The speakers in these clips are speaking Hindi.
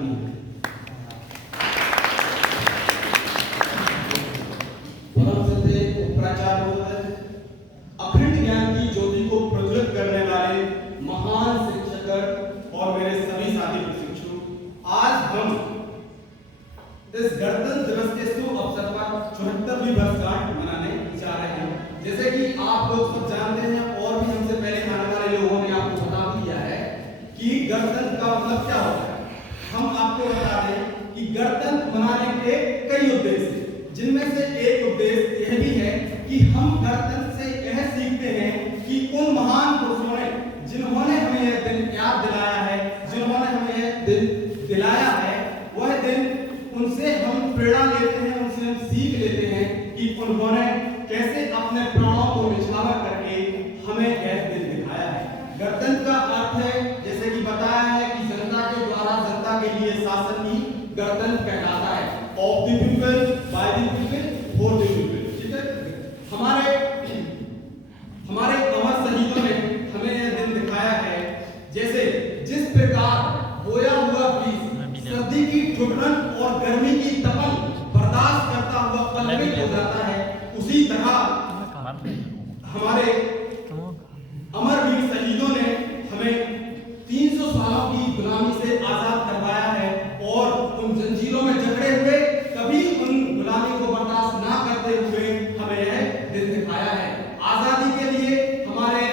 माननीय परम श्रद्धेय उपप्राचार्य महोदय, अखंड ज्ञान की ज्योति को प्रज्वलित करने वाले महान शिक्षक और मेरे सभी साथी प्रशिक्षु, आज हम इस गणतंत्र दिवस के शुभ अवसर पर 74वीं वर्षगांठ मनाने जा रहे हैं। जैसे कि आप लोग सब जानते हैं और भी हमसे पहले आने वाले लोगों ने आपको बता दिया है कि गणतंत्र का मतलब क्या होता है। हम आपको बता दें कि गणतंत्र मनाने के कई उद्देश्य हैं, जिनमें से एक उद्देश्य यह भी है कि हम गणतंत्र से यह सीखते हैं कि उन महान पुरुषों ने जिन्होंने हमें यह दिन याद दिलाया है, जिन्होंने हमें यह दिन दिलाया है, वह दिन उनसे हम प्रेरणा लेते हैं, उनसे हम सीख लेते हैं कि उन्होंने कैसे अपने प्राणों को निछावर करके हमें यह दिन दिखाया है। गणतंत्र का अर्थ है, जैसे कि बताया है, कि जनता के द्वारा जनता के लिए शासन ही गणतंत्र कहलाता है। Of the people, by the people, for the people. ठीक है, हमारे अमर शहीदों ने हमें यह दिन दिखाया है। जैसे जिस प्रकार बोया हुआ बीज सर्दी की ठुठन और गर्मी की तपन बर्दाश्त करता हुआ पलवित हो जाता है, उसी तरह हमारे अमर वीर शहीदों ने हमें 300 सालों की गुलामी से आजाद करवाया है और उन जंजीरों में जकड़े हुए कभी उन गुलामी को बर्दाश्त ना करते हुए हमें यह दिन दिखाया है। आजादी के लिए हमारे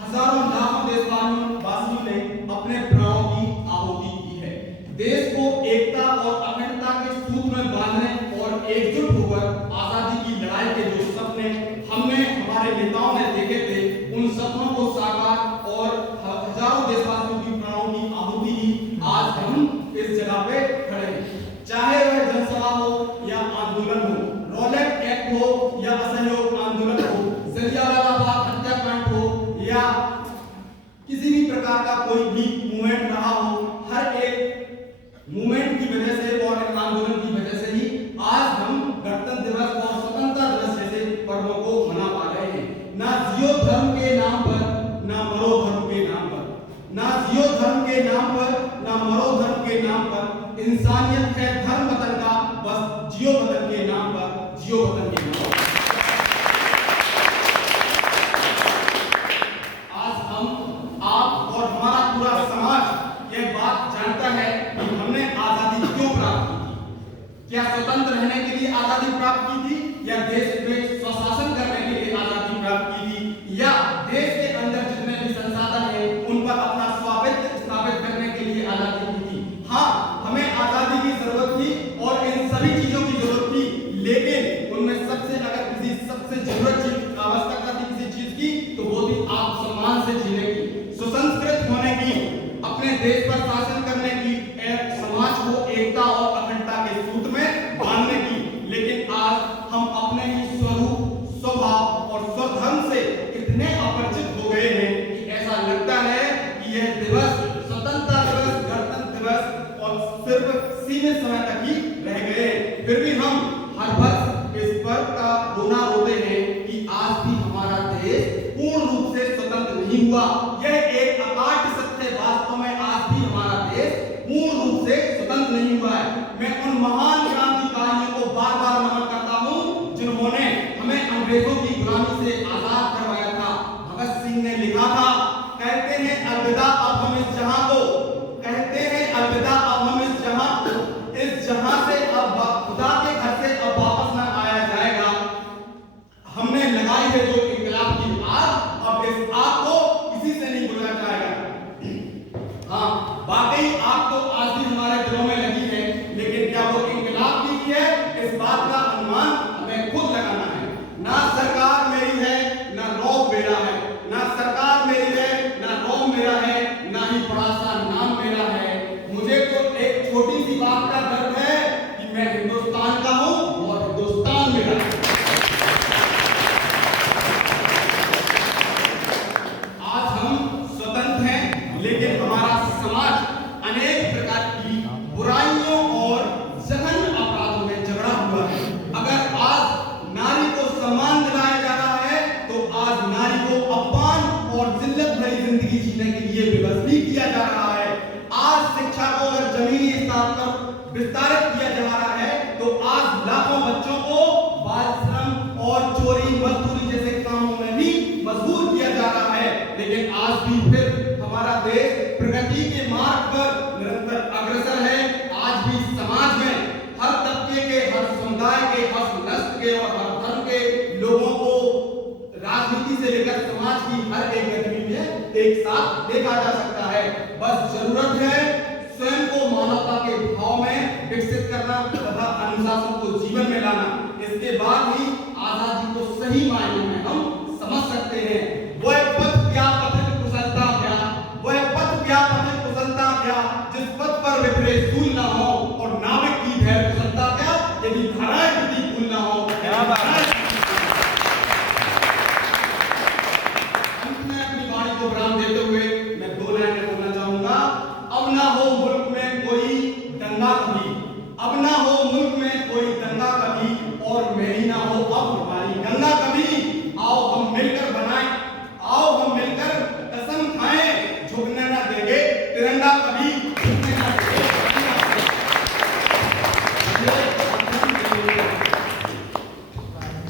हजारों लाखों देशवासियों ने अपने प्राणों की आहुति दी है। देश को एकता और अखंडता के सूत्र में बांधने और एकजुट होकर आजादी की लड़ाई के जो सपने हमने हमारे नेताओं ने देखे थे, उन सपनों को साकार और हजारों देशवासियों की प्राणों की आहुति ही आज हम इस जगह पे खड़े हैं। चाहे वह जनसभा हो या आंदोलन हो, रॉलेट एक्ट हो या असहयोग आंदोलन हो, जलियांवाला बाग हत्याकांड हो या किसी भी प्रकार का कोई भी मूवमेंट रहा हो, हर एक मूवमेंट की वजह से और आंदोलन की वजह से ही आज हम गणतंत्र दिवस और स्वतंत्रता दिवस जैसे पर्वों को मना पा रहे हैं। ना जियो धर्म के नाम पर, ना मरो धर्म के नाम पर, ना जियो धर्म के नाम पर, ना मरो धर्म के नाम पर। इंसानियत है धर्म वतन का, बस जियो वतन के नाम पर, जियो वतन के नाम पर। आज हम, आप और हमारा पूरा समाज यह बात जानता है कि हमने आजादी क्यों प्राप्त की थी। क्या स्वतंत्र रहने के लिए आजादी प्राप्त की थी, या देश में स्वशासन करने के लिए आजादी प्राप्त की थी, या देश के अंदर जितने भी संसाधन हैं उन पर अपना स्वामित्व स्थापित करने के लिए आजादी की थी। हाँ, हमें आजादी की जरूरत थी और इन सभी चीजों की जरूरत थी, लेकिन उनमें सबसे अगर किसी सबसे जरूरत चीज आवश्यकता थी किसी चीज की, तो वो थी आत्मसम्मान से जीने की, सुसंस्कृत होने की, अपने देश पर शासन करने की, समाज को एकता और अखंडता के सूत्र में बांधने की। लेकिन आज हम अपने ही स्वरूप, स्वभाव और स्वधर्म से इतने अपरिचित हो गए हैं कि ऐसा लगता है कि यह दिवस, स्वतंत्रता दिवस, गणतंत्र दिवस और सिर्फ सीमित समय तक ही रह गए। फिर भी हम हर वर्ष इस पर्व का रोना रोते हैं कि आज भी हमारा देश पूर्ण रूप से स्वतंत्र नहीं हुआ। यह एक अकाट्य सत्य है, वास्तव में आज भी हमारा देश पूर्ण रूप से स्वतंत्र नहीं हुआ है। मैं उन महान क्रांतिकारियों को बार बार नमन करता हूं जिन्होंने हमें अंग्रेजों की गुलामी से आजाद करवाया था। भगत सिंह ने लिखा था, कहते हैं अलविदा अब हम इस जहां को, कहते हैं अलविदा अब हम इस जहां से अब खुदा के घर से अब वापस न आया जाएगा। हमने लगाई है जो इंकलाब की आग, अब इस आग को किसी से नहीं बुझाया जाएगा। हाँ, वाकई आग तो आज भी हमारे दिलों में लगी है, लेकिन क्या वो इंकलाब की है, इस बात का अनुमान हमें खुद लगाना है। ना सरकार मेरी है, ना रौब मेरा है, ना सरकार मेरी है, ना रौब मेरा है, ना ही बड़ा सा नाम मेरा है। मुझे तो एक छोटी सी बात का गर्व है कि मैं हिंदुस्तान का हूं और हिंदुस्तान मेरा है। आज हम स्वतंत्र हैं, लेकिन हमारा समाज अनेक प्रकार की बुराइयों और जघन्य अपराधों में झगड़ा हुआ है। अगर आज नारी को सम्मान दिलाया जा रहा है, तो आज नारी को अपमान और जिल्लत भरी जिंदगी जीने के लिए विवश भी किया जा रहा है। आज शिक्षा को अगर जमीनी स्तर पर विस्तारित किया जा रहा है तो आज लाखों बच्चों को बाल श्रम और चोरी मजदूरी जैसे कामों में भी मजबूर किया जा रहा है। लेकिन आज भी फिर हमारा देश प्रगति के मार्ग पर निरंतर अग्रसर है। आज भी समाज में हर तबके के, हर समुदाय के, हर नस्ल के और हर धर्म के लोगों को राजनीति से लेकर समाज की हर एक गतिविधि में एक साथ देखा जा सकता है। बस जरूरत है स्वयं को मानवता के भाव में विकसित करना तथा अनुशासन को जीवन में लाना। इसके बाद ही आजादी को सही मायने में हम समझ सकते हैं। वह पथ क्या पथित कुशलता क्या, वह पथ क्या पथित कुशलता क्या, जिस पथ पर विपरीत सूल न हो और नाविक की धैर्य कुशलता क्या, यदि धाराएं प्रतिकूल न हो। अंत में अपनी वाणी को विराम देते हुए मैं दो लाइनें बोलना चाहूंगा। अब ना हो मुल्क में कोई दंगा कभी